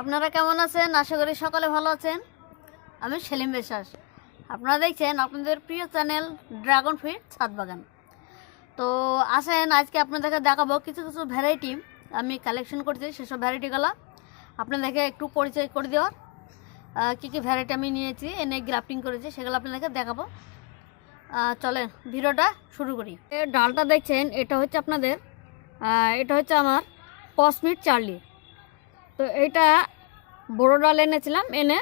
আপনারা কেমন আছেন? আশা করি সকালে ভালো আছেন। আমি সেলিম বিশ্বাস। আপনারা দেখছেন আপনাদের প্রিয় চ্যানেল ড্রাগন ফ্রুট ছাদ বাগান। তো আসেন, আজকে আপনাদেরকে দেখাবো কিছু কিছু ভ্যারাইটি আমি কালেকশন করছি সেসব ভ্যারাইটিগুলো আপনাদেরকে একটু পরিচয় করে দেওয়ার কী কী ভ্যারাইটি আমি নিয়েছি, এনে গ্রাফটিং করেছি, সেগুলো আপনাদেরকে দেখাবো। চলেন, ভিডিওটা শুরু করি। ডালটা দেখছেন, এটা হচ্ছে আপনাদের এটা হচ্ছে আমার কসমিট চার্লি তো এইটা বড় ডাল এনেছিলাম, এনে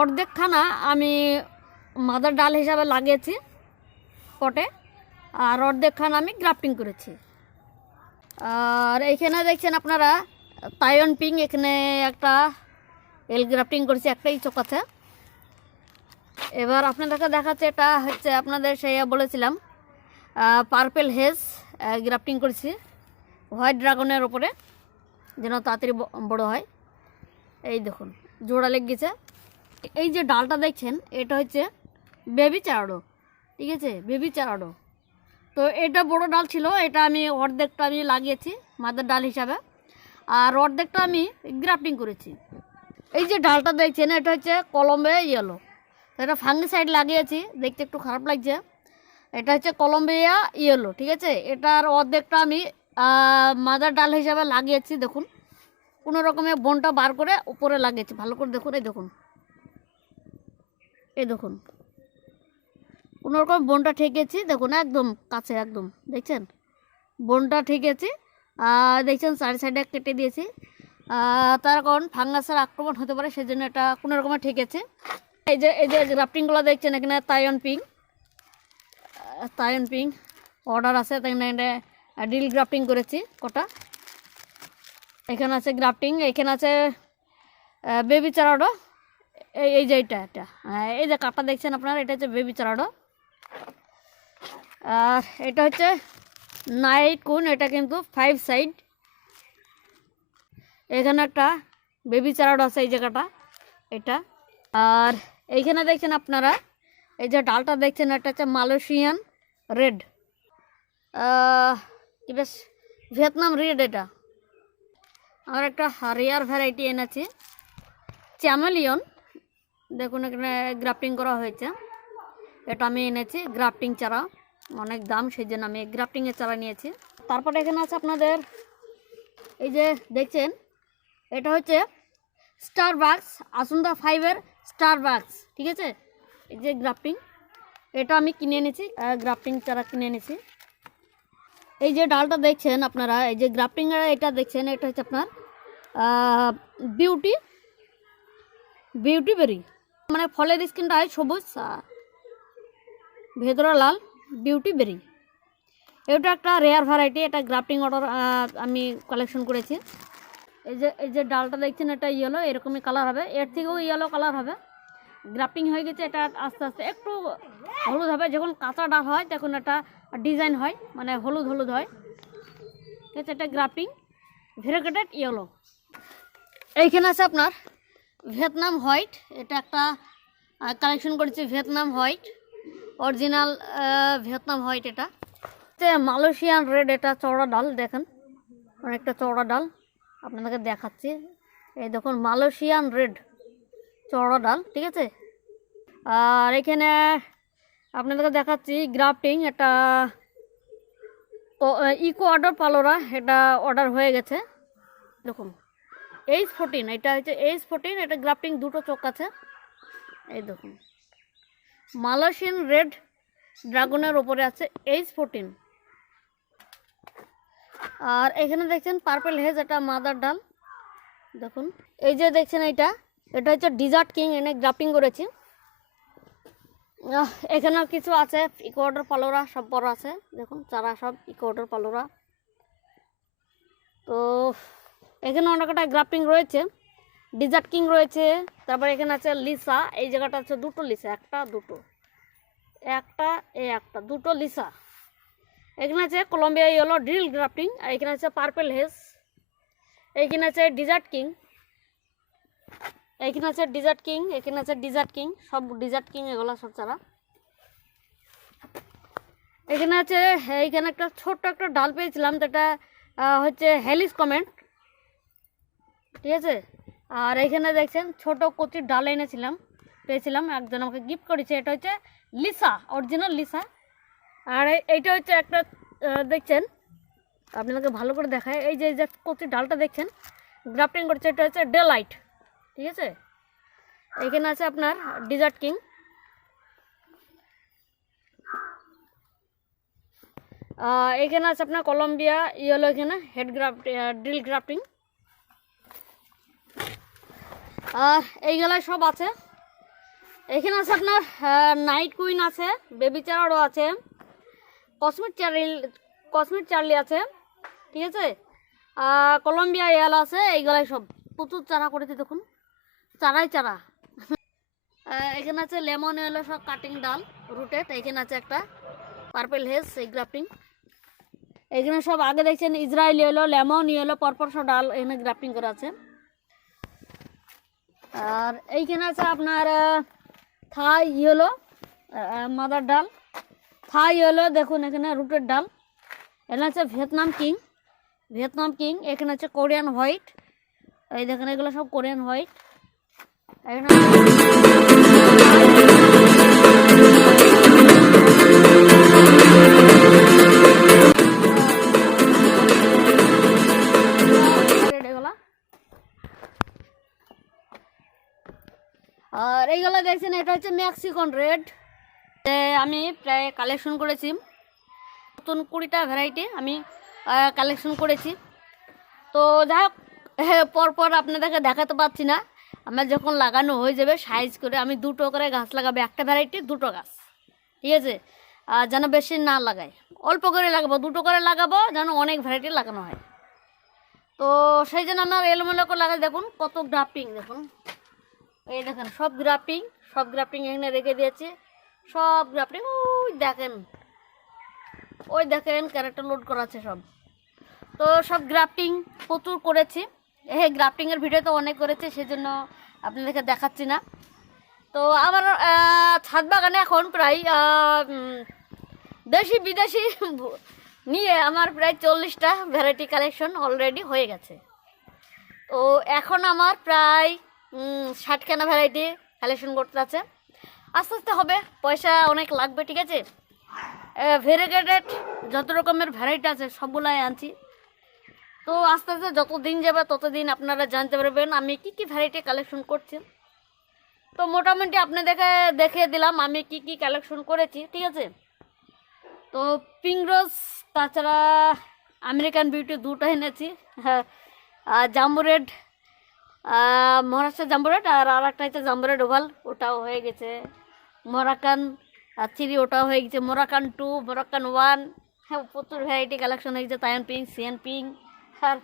অর্ধেকখানা আমি মাদার ডাল হিসাবে লাগিয়েছি পটে, আর অর্ধেক অর্ধেকখানা আমি গ্রাফটিং করেছি। আর এইখানে দেখছেন আপনারা তায়ন পিং এখানে একটা এল গ্রাফটিং করেছি, একটাই চোখ আছে। এবার আপনাদেরকে দেখাচ্ছে, এটা হচ্ছে আপনাদের সেই বলেছিলাম পার্পেল হেজ গ্রাফটিং করেছি হোয়াইট ড্রাগনের ওপরে যেন তাড়াতাড়ি বড় হয়। এই দেখুন, জোড়া লেগ গেছে। এই যে ডালটা দেখছেন, এটা হচ্ছে বেবি চারাডো, ঠিক আছে? বেবি চারাডো। তো এটা বড় ডাল ছিল, এটা আমি অর্ধেকটা আমি লাগিয়েছি মাদার ডাল হিসাবে। আর অর্ধেকটা আমি গ্রাফটিং করেছি। এই যে ডালটা দেখছেন, এটা হচ্ছে কলম্বে ইয়েলো এটা ফাঙ্গিসাইড লাগিয়েছি, দেখতে একটু খারাপ লাগছে। এটা হচ্ছে কলম্বিয়া ইয়েলো ঠিক আছে? এটার অর্ধেকটা আমি মাদার ডাল হিসাবে লাগিয়েছি, দেখুন। কোনো রকমের বনটা বার করে উপরে লাগিয়েছি। ভালো করে দেখুন, এই দেখুন। এই দেখুন। কোনো রকম বনটা ঠেকেছি, দেখুন, একদম কাছে, একদম। দেখছেন? বনটা ঠেকেছি দেখছেন সাইড সাইডে কেটে দিয়েছি। তার কারণ ফাঙ্গাসের আক্রমণ হতে পারে সেই জন্য এটা কোনো রকমের ঠেকেছে। এই যে এই যে গ্রাফটিংগুলো দেখছেন, এখানে তায়ন পিং। তায়ন পিং, অর্ডার আছে তাই এখানে ডিল গ্রাফটিং করেছি কটা? এখানে আছে গ্রাফটিং এখানে আছে বেবি চারাডো এই এই যে এটা এটা। হ্যাঁ, এই যে কাটা দেখছেন আপনারা এটা হচ্ছে বেবি চারাডো আর এটা হচ্ছে নাইট কোন এটা কিন্তু ফাইভ সাইড এখানে একটা বেবি চারাডো আছে এই জায়গাটা এটা। আর এইখানে দেখছেন আপনারা এই যে ডালটা দেখছেন এটা হচ্ছে মালয়েশিয়ান রেড কি বেশ, ভিয়েতনাম রেড এটা। আর একটা হারিয়ার ভ্যারাইটি এনেছি। চ্যামেলিয়ন দেখুন এখানে গ্রাফটিং করা হয়েছে। এটা আমি এনেছি, গ্রাফটিং চারা, অনেক দাম সেই জন্য আমি গ্রাফটিংয়ের চারা নিয়েছি। তারপরে এখানে আছে আপনাদের, এই যে দেখছেন, এটা হচ্ছে স্টার বাক্স আসুন্দা ফাইভের স্টার বাক্স ঠিক আছে? এই যে গ্রাফটিং, এটা আমি কিনে এনেছি গ্রাফটিং চারা কিনে এনেছি। এই যে ডালটা দেখছেন আপনারা, এই যে গ্রাফটিং এটা দেখছেন, এটা হচ্ছে আপনার বিউটি বিউটি বেরি মানে ফলের স্কিনটা হয় সবুজ ভেতরে লাল বিউটি বেরি এটা একটা রেয়ার ভ্যারাইটি এটা গ্রাফটিং অর্ডার আমি কালেকশন করেছি। এই যে এই যে ডালটা দেখছেন, এটা ইয়েলো এরকমই কালার হবে। এর থেকেও ইয়েলো কালার হবে। গ্রাফটিং হয়ে গেছে, এটা আস্তে আস্তে একটু হলুদ হবে। যখন কাঁচা ডাল হয়, তখন এটা ডিজাইন হয় মানে হলুদ হলুদ হয়। ঠিক আছে এটা গ্রাফটিং ভেরিগেটেড ইয়েলো এইখানে আছে আপনার ভিয়েতনাম হোয়াইট এটা একটা কালেকশন করেছি Vietnam white original Vietnam white এটা। মালয়েশিয়ান রেড এটা চওড়া ডাল, দেখেন, অনেকটা চওড়া ডাল, আপনাদেরকে দেখাচ্ছি। এই দেখুন মালয়েশিয়ান রেড চওড়া ডাল, ঠিক আছে? আর এখানে আপনাদেরকে দেখাচ্ছি গ্রাফটিং এটা ইকো অর্ডার পালোরা, এটা অর্ডার হয়ে গেছে। দেখুন এইচ ফোরটিন এটা হচ্ছে এইচ ফোরটিন এটা গ্রাফটিং দুটো চোখ আছে। এই দেখুন, মালয়েশিয়ান রেড ড্রাগনের ওপরে আছে এইচ ফোরটিন আর এখানে দেখছেন পার্পেল হেজ, এটা মাদার ডাল। দেখুন, এই যে দেখছেন এটা এটা হচ্ছে ডিজার্ট কিং, এনে গ্রাফটিং করেছি। এখানেও কিছু আছে ইকোয়াডর পালোরা সব বড় আছে। দেখুন, চারা সব ইকোয়াডর পালোরা তো, এখানে অনেকটা গ্রাফটিং রয়েছে ডিজার্ট কিং রয়েছে, তারপর এখানে আছে লিসা, এই জায়গাটা আছে দুটো লিসা, একটা, দুটো। একটা এই একটা, দুটো লিসা। এখানে আছে কলম্বিয়া ইয়েলো ড্রিল গ্রাফটিং আর এখানে আছে পার্পেল হেস এইখানে আছে ডিজার্ট কিং এখানে আছে ডিজার্ট কিং এখানে আছে ডিজার্ট কিং, সব ডিজার্ট কিং এগুলো সব চারা এখানে আছে এইখানে একটা ছোট্ট একটা ডাল পেয়েছিলাম, যেটা হচ্ছে হেলিস কমেন্ট। ঠিক আছে? আর এইখানে দেখছেন, ছোট কচির ডাল এনেছিলাম, পেয়েছিলাম, একজন আমাকে গিফট করেছে। এটা হচ্ছে লিসা অরিজিনাল লিসা। আর এইটা হচ্ছে একটা দেখছেন, আপনাদেরকে ভালো করে দেখায়। এই যে কচির ডালটা দেখছেন গ্রাফটিং করছে, এটা হচ্ছে ডেলাইট ঠিক আছে? এখানে আছে আপনার ডিজার্ট কিং এখানে আছে আপনার কলম্বিয়া ইয়েলো এখানে হেড গ্রাফট ড্রিল গ্রাফটিং আর এইগুলো সব আছে। এখানে আছে আপনার নাইট কুইন আছে বেবি চারারও আছে কসমিক চার্লি কসমিক চার্লি আছে, ঠিক আছে? কলম্বিয়া ইয়াল আছে, এইগুলাই সব। প্রচুর চারা করেছে দেখুন। চারাই চারা। এখানে আছে লেমন ইয়েলো সব কাটিং ডাল রুটেড এখানে আছে একটা পার্পেল হেজ এই গ্রাফটিং এখানে সব আগে দেখছেন ইসরায়েল এলো, লেমন ইয়েলো পরপর সব ডাল এখানে গ্রাফটিং করা আছে। আর এইখানে আছে আপনার থাই ইয়েলো মাদার ডাল। থাই ইয়েলো দেখুন এখানে রুটের ডাল। এখানে আছে ভিয়েতনাম কিং। ভিয়েতনাম কিং, এখানে আছে কোরিয়ান হোয়াইট। এই দেখেন, এগুলো সব কোরিয়ান হোয়াইট। আর এইগুলো দেখছেন, এটা হচ্ছে মেক্সিকন রেড। আমি প্রায় কালেকশন করেছি। নতুন কুড়িটা ভ্যারাইটি আমি কালেকশন করেছি। তো যাই হোক, পরপর আপনাদেরকে দেখাতে পারছি না। আমার যখন লাগানো হয়ে যাবে সাইজ করে আমি দুটো করে গাছ লাগাবো, একটা ভ্যারাইটি দুটো গাছ। ঠিক আছে? যেন বেশি না লাগাই অল্প করে লাগাবো, দুটো করে লাগাবো যেন অনেক ভ্যারাইটি লাগানো হয়। তো সেই জন্য আমার এলোমেলো করে লাগাই, দেখুন কত গ্রাফটিং দেখুন। এই দেখেন, সব গ্রাফটিং সব গ্রাফটিং এখানে রেখে দিয়েছি। সব গ্রাফটিং ওই দেখেন। ওই দেখেন ক্যারেক্টার লোড করা আছে সব। তো সব গ্রাফটিং প্রচুর করেছি। এই গ্রাফটিংয়ের ভিডিও তো অনেক করেছি, সেজন্য আপনাদেরকে দেখাচ্ছি না। তো আমার ছাদ বাগানে এখন প্রায় দেশি বিদেশি নিয়ে আমার প্রায় চল্লিশটা ভ্যারাইটি কালেকশন অলরেডি হয়ে গেছে। তো এখন আমার প্রায় ষাটখানা ভ্যারাইটি কালেকশন করতে আছে। আস্তে আস্তে হবে, পয়সা অনেক লাগবে, ঠিক আছে? ভেরিগেটেড যত রকমের ভ্যারাইটি আছে, সবগুলাই আনছি। তো আস্তে আস্তে যত দিন যাবে ততদিন আপনারা জানতে পারবেন আমি কি কি ভ্যারাইটি কালেকশন করছি। তো মোটামুটি আপনাদেরকে দেখে দিলাম আমি কি কি কালেকশন করেছি, ঠিক আছে? তো পিঙ্ক রোজ তাছাড়া আমেরিকান বিউটি দুটো এনেছি হ্যাঁ আর জাম্বু রেড মহারাষ্ট্রের জাম্বু রেড আর আর একটা হচ্ছে জাম্বু রেড ওভাল ওটাও হয়ে গেছে। মরাকান থ্রি ওটাও হয়ে গেছে। মোরাকান টু মোরাকান ওয়ান হ্যাঁ প্রচুর ভ্যারাইটি কালেকশন হয়ে গেছে তায়ন পিঙ্ক সিয়ান পিঙ্ক আর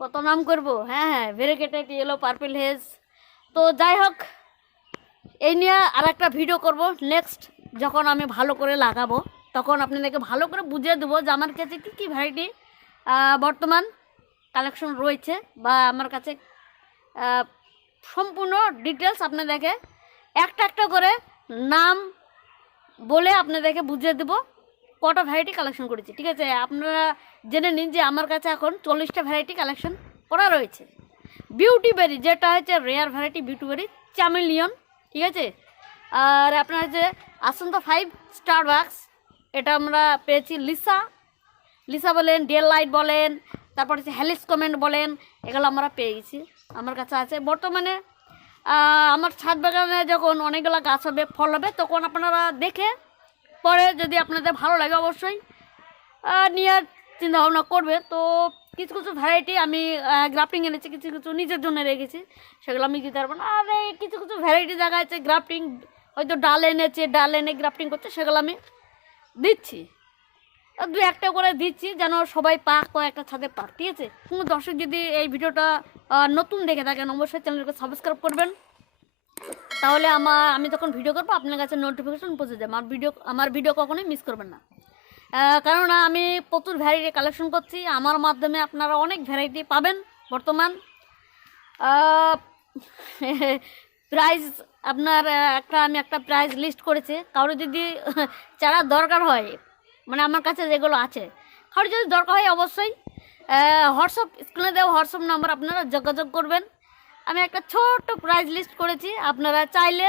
কত নাম করব? হ্যাঁ হ্যাঁ ভেরিকেটেড ইয়েলো পার্পল হেজ তো যাই হোক, এই নিয়ে আর একটা ভিডিও করব। নেক্সট যখন আমি ভালো করে লাগাবো, তখন আপনাদেরকে ভালো করে বুঝিয়ে দেবো যে আমার কাছে কী কী ভ্যারাইটি বর্তমান কালেকশন রয়েছে বা আমার কাছে সম্পূর্ণ ডিটেলস আপনাদেরকে একটা একটা করে নাম বলে আপনাদেরকে বুঝিয়ে দেবো। কটা ভ্যারাইটি কালেকশন করেছি, ঠিক আছে? আপনারা জেনে নিন যে আমার কাছে এখন চল্লিশটা ভ্যারাইটি কালেকশন করা রয়েছে। বিউটি বেরি যেটা হচ্ছে rare variety beauty berry chameleon ঠিক আছে? আর আপনার হচ্ছে আসন্ত ফাইভ স্টার বাক্স এটা আমরা পেয়েছি লিসা লিসা বলেন ডেল লাইট বলেন, তারপর হচ্ছে হ্যালিস কমেন্ট বলেন, এগুলো আমরা পেয়ে গেছি আমার কাছে আছে। বর্তমানে আমার ছাদ বাগানে যখন অনেকগুলো গাছ হবে, ফল হবে, তখন আপনারা দেখে পরে যদি আপনাদের ভালো লাগে অবশ্যই আহ, নেওয়ার চিন্তা ভাবনা করবে। তো কিছু কিছু ভ্যারাইটি আমি গ্রাফটিং এনেছি কিছু কিছু নিজের জন্য রেখেছি সেগুলো আমি দিতে পারব না। আর এই কিছু কিছু ভ্যারাইটি জায়গা আছে গ্রাফটিং হয়তো ডাল এনেছে ডাল এনে গ্রাফটিং করছে সেগুলো আমি দিচ্ছি। দু একটা করে দিচ্ছি যেন সবাই পাক কয়েকটা ছাদে পাক ঠিক আছে? কোনো দর্শক যদি এই ভিডিওটা নতুন দেখে থাকেন অবশ্যই চ্যানেলকে সাবস্ক্রাইব করবেন। তাহলে আমার আমি যখন ভিডিও করব, আপনার কাছে নোটিফিকেশন পৌঁছে যাবে আমার ভিডিও আমার ভিডিও কখনোই মিস করবেন না। কারণ আমি প্রচুর ভ্যারাইটি কালেকশন করছি। আমার মাধ্যমে আপনারা অনেক ভ্যারাইটি পাবেন বর্তমান। প্রাইস আপনার একটা, আমি একটা প্রাইস লিস্ট করেছি। কারও যদি চারা দরকার হয় মানে আমার কাছে যেগুলো আছে, কারও যদি দরকার হয় অবশ্যই হোয়াটসঅ্যাপ স্ক্রিনে দেওয়া হোয়াটসঅ্যাপ নাম্বার আপনারা যোগাযোগ করবেন। আমি একটা ছোট্ট প্রাইজ লিস্ট করেছি। আপনারা চাইলে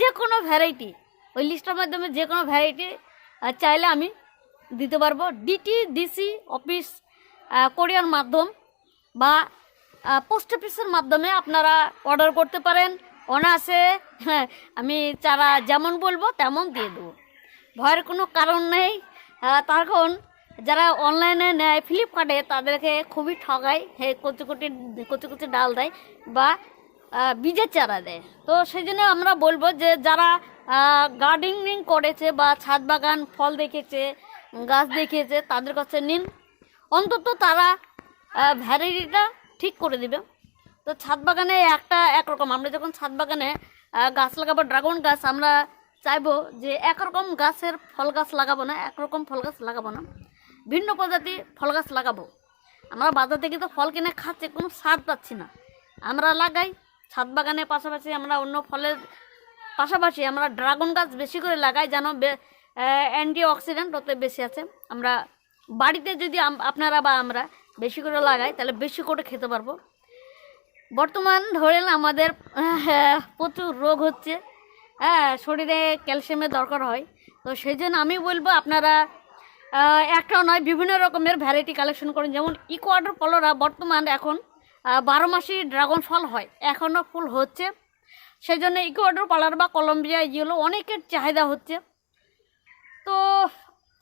যে কোনো ভ্যারাইটি ওই লিস্টের মাধ্যমে যে কোনো ভ্যারাইটি চাইলে আমি দিতে পারব। ডিটি ডিসি অফিস কোরিয়ার মাধ্যম বা পোস্ট অফিসের মাধ্যমে আপনারা অর্ডার করতে পারেন। অনায়াসে হ্যাঁ আমি চারা যেমন বলব তেমন দিয়ে দেবো। ভয়ের কোনো কারণ নেই। কারণ যারা অনলাইনে নেয় ফ্লিপকার্টে তাদেরকে খুবই ঠগায়, হে কচি কচি কচি কচি ডাল দেয় বা বীজের চারা দেয়। তো সেই জন্য আমরা বলব যে যারা গার্ডেনিং করেছে বা ছাদ বাগান ফল দেখেছে, গাছ দেখেছে, তাদের কাছে নিন। অন্তত তারা ভ্যারাইটিটা ঠিক করে দিবে। তো ছাদ বাগানে একটা একরকম, আমরা যখন ছাদ বাগানে গাছ লাগাবো, ড্রাগন গাছ, আমরা চাইব যে একরকম গাছের ফল গাছ লাগাবো না, একরকম ফল গাছ লাগাবো না। ভিন্ন প্রজাতি ফল গাছ লাগাবো। আমরা বাজার থেকে তো ফল কিনে খাচ্ছি কোনো স্বাদ পাচ্ছি না। আমরা লাগাই ছাদ বাগানের পাশাপাশি আমরা অন্য ফলের পাশাপাশি আমরা ড্রাগন গাছ বেশি করে লাগাই যেন অ্যান্টি অক্সিডেন্ট ওতে বেশি আছে। আমরা বাড়িতে যদি আপনারা বা আমরা বেশি করে লাগাই তাহলে বেশি করে খেতে পারব। বর্তমান ধরেন আমাদের আহ, প্রচুর রোগ হচ্ছে। হ্যাঁ শরীরে ক্যালসিয়ামের দরকার হয়। তো সেই জন্য আমি বলব আপনারা একটাও নয়, বিভিন্ন রকমের ভ্যারাইটি কালেকশন করেন। যেমন ইকোয়াডর পলোরা বর্তমান এখন বারো মাসই ড্রাগন ফল হয় এখনও ফুল হচ্ছে। সেই জন্য ইকোয়াডর পালার বা কলম্বিয়া এগুলো অনেকের চাহিদা হচ্ছে। তো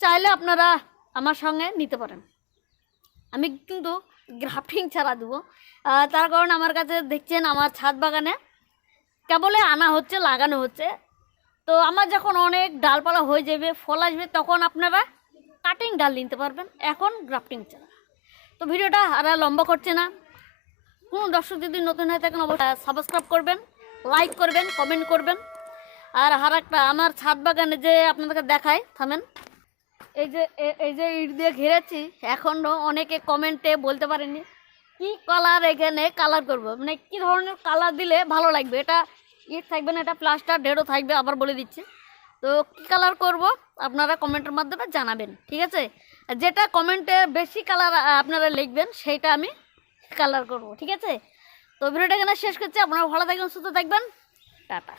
চাইলে আপনারা আমার সঙ্গে নিতে পারেন। আমি কিন্তু গ্রাফটিং ছাড়া দেবো। তার কারণ আমার কাছে দেখছেন আমার ছাদ বাগানে কেবলে আনা হচ্ছে, লাগানো হচ্ছে। তো আমার যখন অনেক ডালপালা হয়ে যাবে, ফল আসবে, তখন আপনারা কাটিং ডাল নিতে পারবেন, এখন গ্রাফটিং ছাড়া তো ভিডিওটা আর লম্বা করছে না। কোনো দর্শক যদি নতুন হয়ে থাকেন, অবশ্যই সাবস্ক্রাইব করবেন লাইক করবেন কমেন্ট করবেন। আর আর একটা আমার ছাদ বাগানে যে আপনাদেরকে দেখায় থামেন। এই যে এই যে ইট দিয়ে ঘিরেছি, এখনও অনেকে কমেন্টে বলতে পারেনি কি কালার এখানে কালার করব? মানে কি ধরনের কালার দিলে ভালো লাগবে? এটা ইট থাকবে না, এটা প্লাস্টার ডেডও থাকবে, আবার বলে দিচ্ছি। তো কি কালার করব? আপনারা কমেন্টের মাধ্যমে জানাবেন, ঠিক আছে? যেটা কমেন্টে বেশি কালার আপনারা লিখবেন, সেইটা আমি কালার করব, ঠিক আছে? তো ভিডিওটা এখানে শেষ করছি, আপনারা ভালো থাকবেন, সুস্থ থাকবেন, টাটা।